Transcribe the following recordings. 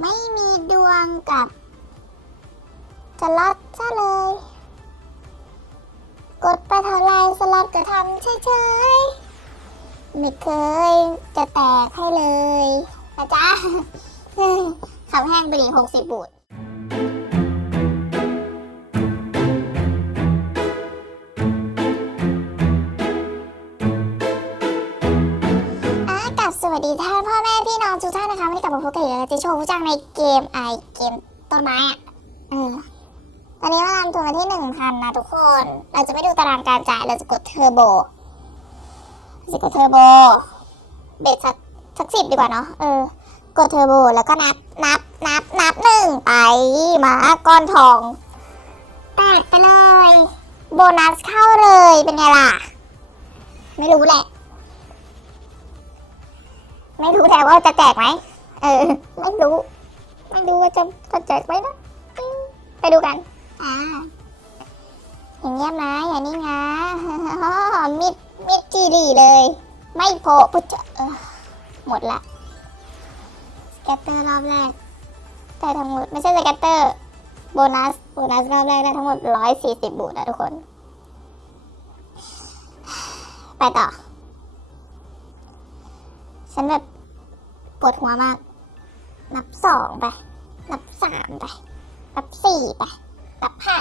ไม่มีดวงกับจะลอดซะเลย กดไปเท่าไรสลัดก็ทำเฉยๆไม่เคยจะแตกให้เลยนะจ๊ะขับแห้งไปดิหกสิบบูท ท่านนะคะวันนี้กลับมาพบกันอีกแล้วเจะโชว์ผู้จังในเกมไอเกมต้นไม้อะเออตอนนี้เราทำตัวมาที่หนึ่งพันนะทุกคน เราจะไม่ดูตารางการจ่าย เราจะกดเทอร์โบจะกดเทอร์โบ เบ็ดสักสักสิบดีกว่าเนาะ เออ กดเทอร์โบแล้วก็นับ นับ นับ นับหนึ่งไปมาก้อนทอง แตกไปเลย โบนัสเข้าเลย เป็นไงล่ะ ไม่รู้แหละ ไม่รู้แต่ว่าจะแจกไหม เออ ไม่รู้ ไม่รู้ว่าจะจะแจกไหมนะอืมไปดูกัน อ่าอย่างเงียบนะอย่างนี้นะมิดมิดจีรีเลย ไม่โผล่ปุ๊บจะเออหมดละสแกตเตอร์รอบแรกได้ทั้งหมดไม่ใช่สแกตเตอร์โบนัสโบนัสรอบแรกได้ทั้งหมดร้อยสี่สิบบูทนะทุกคน ไปต่อ ฉันแบบปวดหัวมาก นับสองไป นับสามไป นับสี่ไป นับห้า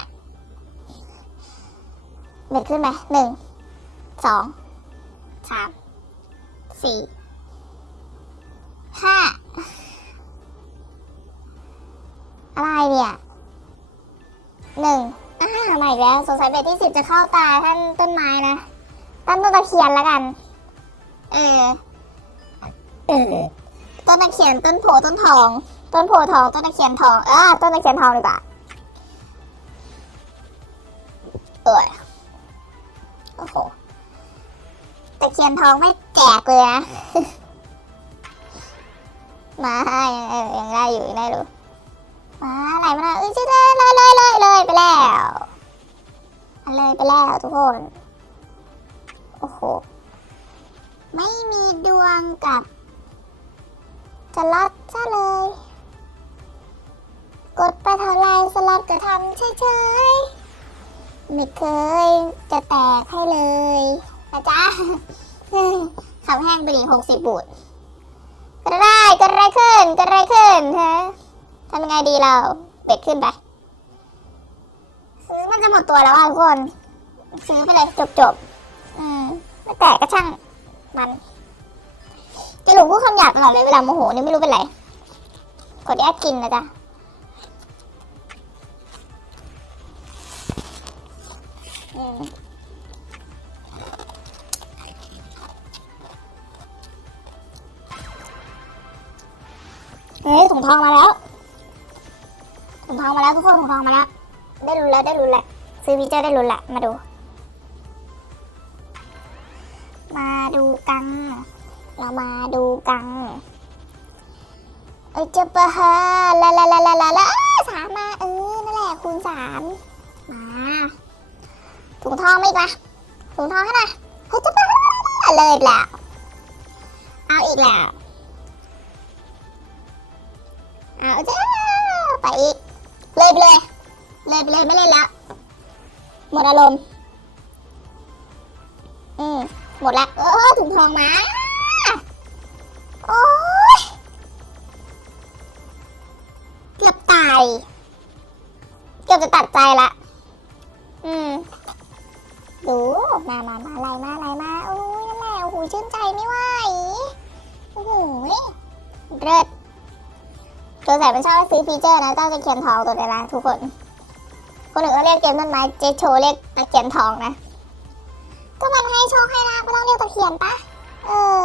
เบ็ดขึ้นไปหนึ่ง สอง สาม สี่ ห้า อะไรเนี่ยหนึ่งอ่ามาอีกแล้ว สงสัยเบ็ดที่สิบจะเข้าตาท่านต้นไม้นะ ต้นต้นตะเคียนแล้วกัน เออ เออ ต้นตะเคียนต้นโพต้นทอง ต้นโพทองต้นตะเคียนทองเออต้นตะเคียนทองดีกว่าเออโอ้โหตะเคียนทองไม่แจกเลยนะมายังยังได้อยู่ยังได้ดูมาไหลมาแล้วเออจะได้เลยเลยเลยเลยไปแล้วมันเลยไปแล้วทุกคน โอ้โห ไม่มีดวงกับ จะลอดซะเลย กดไปเท่าไรสลัดก็ทำเฉยๆไม่เคยจะแตกให้เลยนะจ๊ะขับแห้งไปดิหกสิบบูทก็ได้ก็อะไรขึ้นก็อะไรขึ้นฮะทำยังไงดีเราเบ็ดขึ้นไปซื้อมันจะหมดตัวแล้วอะทุกคน ซื้อไปเลยจบจบๆอืมไม่แตกก็ช่างมัน จะหลงพูดคำหยาบตลอดเลยเวลาโมโหนี่ไม่รู้เป็นไร กดแยกกินนะจ๊ะเฮ้ยถุงทองมาแล้วถุงทองมาแล้วทุกคนถุงทองมาแล้ว ได้รุนแล้วได้รุนแล้วซื้อฟีเจอร์ได้รุนละมาดู มาดูกัน เรามาดูกันเอ้ยเจะปะฮะลาลาลาลาลาลาสามมาเออนั่นแหละคูณสามมาถุงทองไม่อีกละถุงทองให้หน่อยเฮ้ยจะไปเลยแล้วเอาอีกแล้วเอาจ้าไปอีกเลยไปเลยเลยไปเลยไม่เล่นแล้วหมดอารมณ์อืมหมดละเออถุงทองมา เกือบจะตัดใจละ อืม ดู มามามาอะไรมาอะไรมาโอ้ยนั่นแหละโอ้โหชื่นใจไม่ไหวโอ้โหเลิศตัวใส่เป็นชอบซื้อฟีเจอร์นะเจ้าตะเคียนทองตัวเดียวนะทุกคน คนอื่นก็เรียกเกมต้นไม้เจโชเรียกตะเคียนทองนะก็มันให้โชคให้ลาบก็ต้องเรียกตะเคียนปะเออ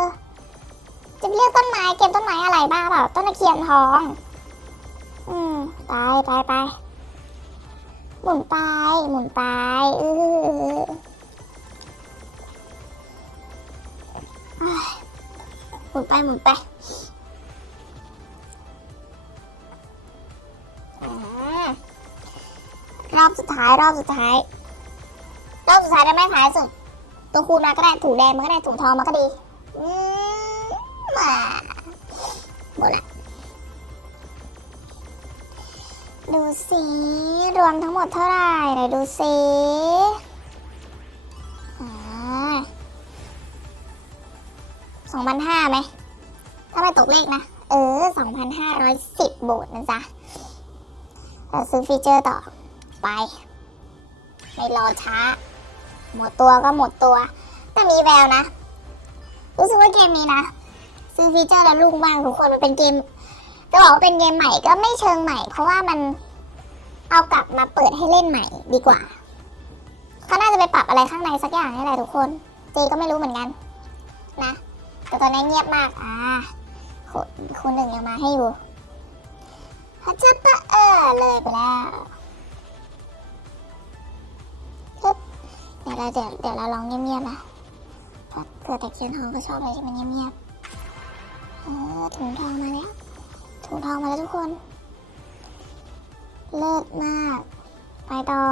จะเรียกต้นไม้เกมต้นไม้อะไรบ้าเปล่าต้นตะเคียนทอง ไปไปไปหมุนไปหมุนไปเออหมุนไปหมุนไปอรอบสุดท้ายรอบสุดท้ายรอบสุดท้ายได้ไหมท้ายสุดตัวคูณมาก็ได้ถูแดงมันก็ได้ถูทองมันก็ดี อืมมาหมดละ ดูสิรวมทั้งหมดเท่าไหร่ไหนดูสิสองพันห้าไหมถ้าไม่ตกเลขนะ เออสองพันห้าร้อยสิบบาทนะจ๊ะเราซื้อฟีเจอร์ต่อไป ไม่รอช้า หมดตัวก็หมดตัว แต่มีแววนะ รู้สึกว่าเกมนี้นะ ซื้อฟีเจอร์แล้วลูกบ้างทุกคนมันเป็นเกมจะบอกว่าเป็นเกมใหม่ก็ไม่เชิงใหม่ เพราะว่ามัน เอากลับมาเปิดให้เล่นใหม่ดีกว่าเขาน่าจะไปปรับอะไรข้างในสักอย่างนี่แหละทุกคนเจก็ไม่รู้เหมือนกัน นะ แต่ตอนนี้เงียบมากอ่าคุณคุณหนึ่งยังมาให้อยู่ฮัจจะปะเออเลยไปแล้วฮึบเดี๋ยวเราเดี๋ยวเดี๋ยวเราลองเงียบๆนะเพราะเกิดแต่เคียนทองก็ชอบอะไรที่มันเงียบๆเออถุงทองมาแล้วถุงทองมาแล้วทุกคน เลิศมาก ไปต่อ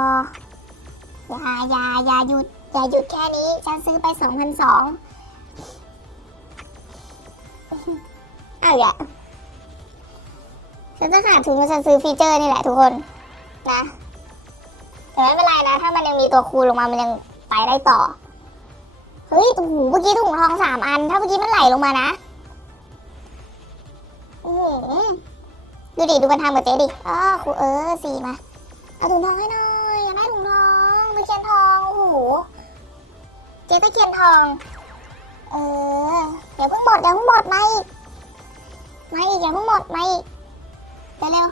อย่าอย่าอย่าหยุด อย่าหยุดแค่นี้ ฉันซื้อไปสองพันสองอ้าวอย่าฉันจะขาดทุนเพราฉันซื้อฟีเจอร์นี่แหละทุกคน นะแต่ไม่เป็นไรนะ ถ้ามันยังมีตัวคูณลงมามันยังไปได้ต่อ เฮ้ยโอ้โหเมื่อกี้ถุงทองสามอัน ถ้าเมื่อกี้มันไหลลงมานะโอ้โห ดูดิดูกันทำกับเจ๊ดิอ้าวครูเออสี่มาเอาถุงทองให้หน่อยอยากได้ถุงทองตะเคียนทองโอ้โหเจ๊ตะเคียนทอง เออเดี๋ยวเพิ่งหมดเดี๋ยวเพิ่งหมดมาอีกมาอีกอย่าเพิ่งหมดมาอีกเร็วเร็ว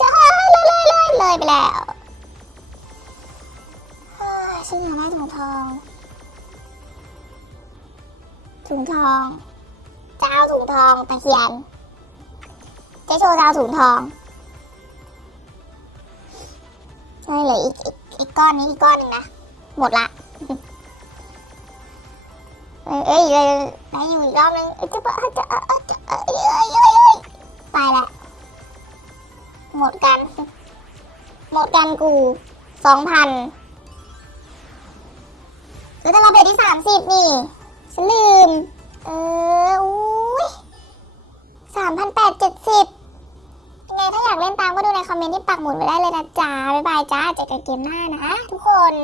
จ้าเลยเลยเลยเลยไปแล้วฉันอยากได้ถุงทองถุงทอง เจ้าถุงทองตะเคียน จ๊โชว์เจ้าถุงทองใช่เหลยอีกอีกอีกก้อนนี้อีกก้อนหนึงนะ หมดละ เอ้ยเอ้ยได้อยู่อีกรอบนึงจะปะจะเอ้ยจะเอ้ยเอ้ยเอ้ยเอ้ยตายละหมดกัน หมดกันกูสองพันแล้วถ้าเราไปที่สามสิบนี่ฉันลืม เอออุ้ยสามพันแปดเจ็ดสิบ เมนต์ที่ปักหมุดไว้ได้เลยนะจ๊ะ บ๊ายบายจ้าเจอกันเกมหน้านะทุกคน